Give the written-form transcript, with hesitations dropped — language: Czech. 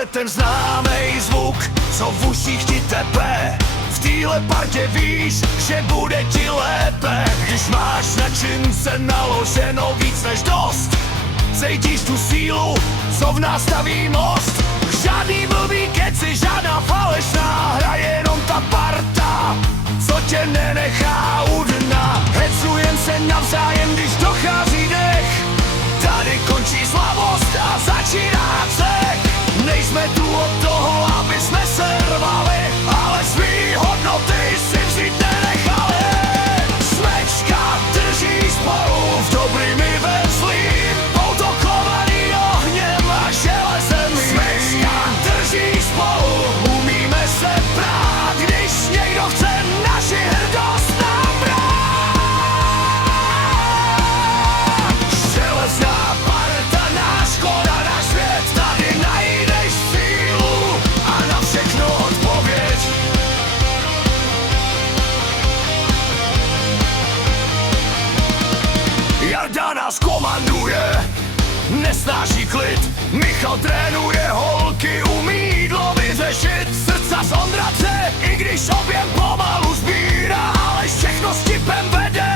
nahoře ten známej zvuk, co v uších ti tepe. V téhle partě víš, že bude ti lépe, když máš na čince naloženo víc než dost. Cítíš tu sílu, co v nás staví most. Žádný blbý keci, žádná falešná hra, jenom ta parta, co tě nenechá u dna. Hecujem se navzájem, když dochází dech. Tady končí slavost a začíná cech. Nejsme tu od toho, aby jsme se rvali, ale svý hodnoty si vzít nenechali. Smečka drží spolu v dobrým i ve zlým, poutokovaný ohněm a železem. Smečka drží spolu, umíme se prát, když někdo chce naši hrdost nám brát. Železná parta, náš škoda, náš svět, tady najdeš sílu a na všechno odpověď. Jarda nás komanduje, nesnáší klid. Michal trénuje holky, umí jídlo vyřešit. Srdca z Ondrace, i když objem pomalu sbírá, ale všechno s tipem vede.